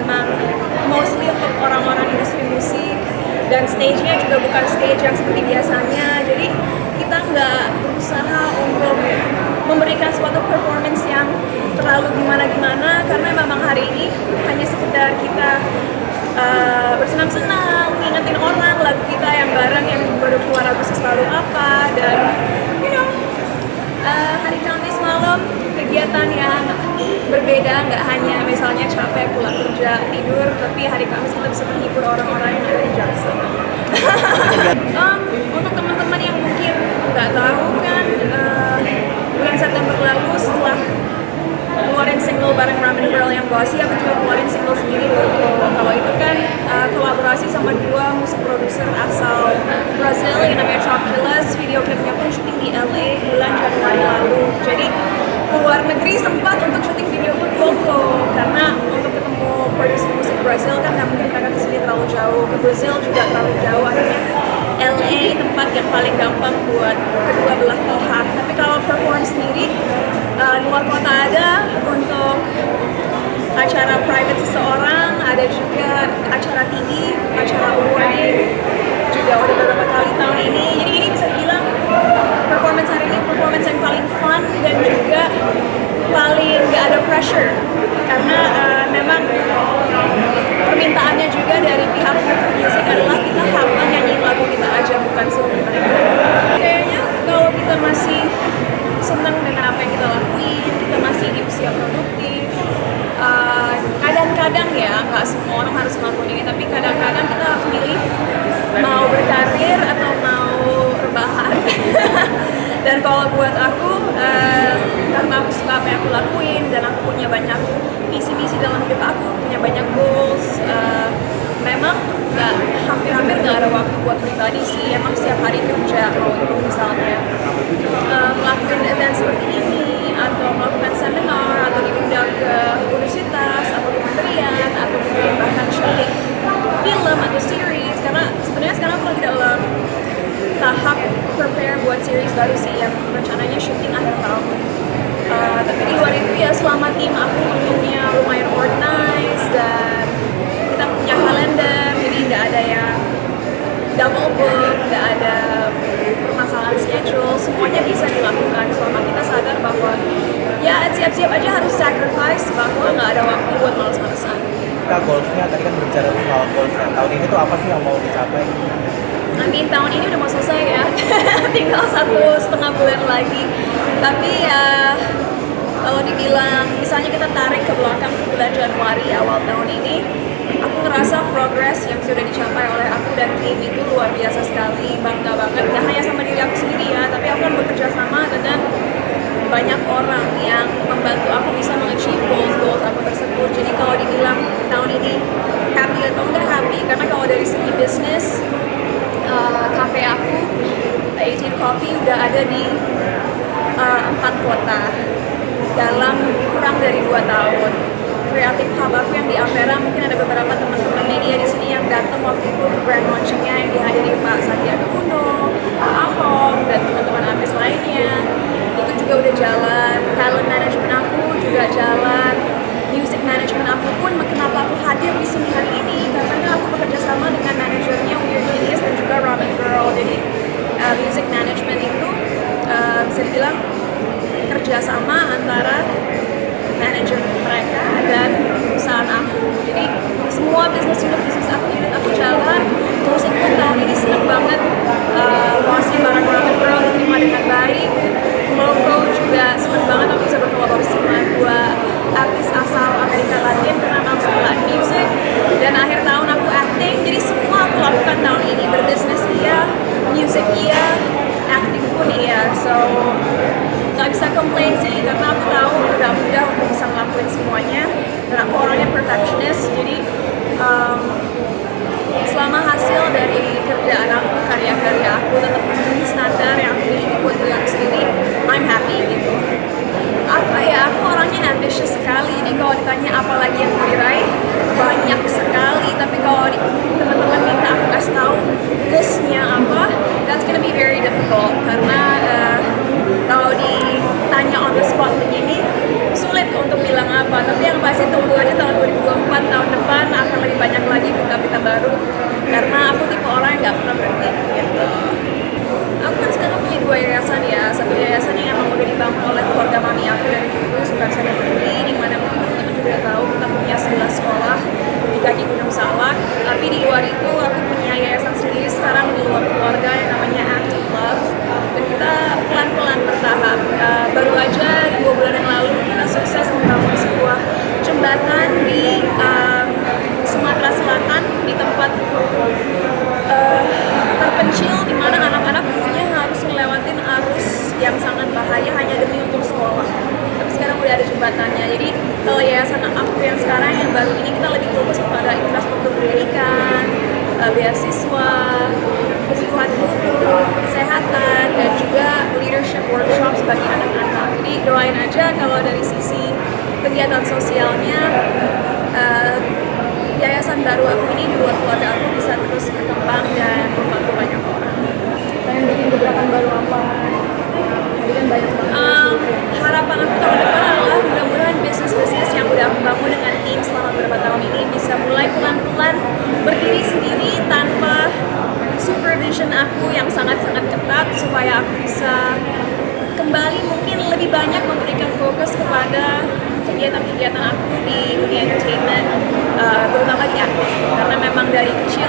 emang mostly untuk orang-orang industri musik, dan stage-nya juga bukan stage yang seperti biasanya. Jadi kita nggak berusaha untuk memberikan suatu performance yang terlalu gimana-gimana, karena memang hari ini hanya sekedar kita bersenang-senang, ngingetin orang lagu kita yang bareng yang baru keluar Agustus lalu apa, dan hari Kamis malam kegiatan yang berbeda, nggak hanya misalnya capek pulang kerja tidur, tapi hari Kamis kita bisa menghibur orang-orang yang ada di Jackson. Untuk teman-teman yang mungkin nggak tahu kan, bulan September lalu setelah keluarin single bareng Ramen Girl yang Bossy, aku juga keluarin single sendiri Loco. Kalau itu kan kolaborasi sama dua musik produser asal Brazil yang namanya Chocula's. Video klipnya pun syuting di LA bulan Januari lalu. Jadi keluar negeri sempat untuk syuting video klip Loco, karena untuk ketemu produser musik Brazil kan nggak mungkin mereka kesini terlalu jauh, ke Brazil juga terlalu jauh, akhirnya LA tempat yang paling gampang buat kedua belah pihak. Tapi kalau perform sendiri luar kota ada, untuk acara private seseorang, ada juga acara TV, acara awarding juga udah beberapa kali tahun ini. Jadi ini bisa dibilang performance hari ini performance yang paling fun dan juga paling gak ada pressure, karena memang permintaannya juga dari pihak musik adalah kita hafal nyanyiin lagu kita aja, bukan seluruh mereka. Kayaknya kalau kita masih senang dengan apa yang kita lakuin, kita masih di usia produktif, kadang-kadang ya, nggak semua orang harus ngelakuin ini, tapi kadang-kadang kita harus milih mau berkarir atau mau rebahan. Dan kalau buat aku, karena aku suka apa yang aku lakuin dan aku punya banyak visi-misi dalam hidup aku, punya banyak goals, memang hampir-hampir nggak ada waktu buat pribadi sih. Emang setiap hari kerja, kalau itu misalnya melakukan event seperti ini, atau melakukan seminar, atau diundang ke universitas, atau kementerian, atau mungkin bahkan syuting film atau series. Karena sebenarnya sekarang aku lagi dalam tahap prepare buat series baru sih, yang rencananya syuting akhir tahun. Tapi di luar itu ya, selama tim aku untungnya lumayan organized dan kita punya kalender, jadi nggak ada yang double book, nggak ada permasalahan schedule, semuanya bisa dilakukan selama kita sadar bahwa ya siap-siap aja harus sacrifice, bahwa nggak ada waktu buat males-malesan. Nah, goalsnya tadi kan berbicara soal goalsnya tahun ini tuh apa sih yang mau dicapai? Tahun ini udah mau selesai ya, tinggal 1,5 bulan lagi. Tapi ya kalau dibilang misalnya kita tarik ke belakang ke bulan Januari awal tahun ini, aku ngerasa progress yang sudah dicapai oleh aku dan tim itu luar biasa sekali, bangga banget. Gak hanya sama diri aku sendiri ya, tapi aku kan bekerja sama dengan banyak orang yang membantu aku bisa mengachieve goals aku tersebut. Jadi kalau dibilang tahun ini happy atau enggak happy, karena kalau dari segi bisnis, cafe aku, 18 Coffee, udah ada di 4 kota dalam kurang dari 2 tahun. Kreatif hub aku yang di Ampera, mungkin ada beberapa teman-teman media di sini yang datang waktu itu ke grand launching-nya yang dihadiri Pak Sandiaga Uno, Pak Ahok, dan teman-teman artis lainnya. Itu juga udah jalan. Talent management aku juga jalan. Music management aku pun, kenapa aku hadir di sini hari ini, karena aku bekerja sama dengan manajernya Weird Genius dan juga Ramen Girl. Jadi music management itu bisa dibilang kerjasama antara manajer mereka dan perusahaan aku. Jadi semua bisnis unit aku jalan, musik pun sebelah sekolah di kaki Gunung Salak. Tapi di luar itu aku punya yayasan sendiri sekarang di luar keluarga yang namanya Active Love, dan kita pelan-pelan bertahap. Baru aja 2 bulan yang lalu kita sukses membangun sebuah jembatan di Sumatera Selatan, di tempat terpencil di mana anak-anak dulunya harus melewatin arus yang sangat bahaya hanya demi untuk sekolah. Tapi sekarang udah ada jembatannya. Jadi kalau yayasan aku yang sekarang yang baru ini kita lebih fokus kepada infrastruktur pendidikan, beasiswa, kebutuhan guru, kesehatan, dan juga leadership workshops bagi anak-anak. Jadi doain aja kalau dari sisi kegiatan sosialnya yayasan baru aku ini di luar keluarga aku bisa terus berkembang dan membantu banyak orang. Pengen bikin gebrakan baru apa? Jadi kan banyak banget. Harapan aku tahun depan adalah mudah-mudahan bisnis-bisnis yang udah aku bangun dengan tim selama beberapa tahun ini bisa mulai pelan-pelan berdiri sendiri tanpa supervision aku yang sangat-sangat ketat, supaya aku bisa kembali mungkin lebih banyak memberikan fokus kepada kegiatan-kegiatan aku di dunia entertainment, terutama di acting, karena memang dari kecil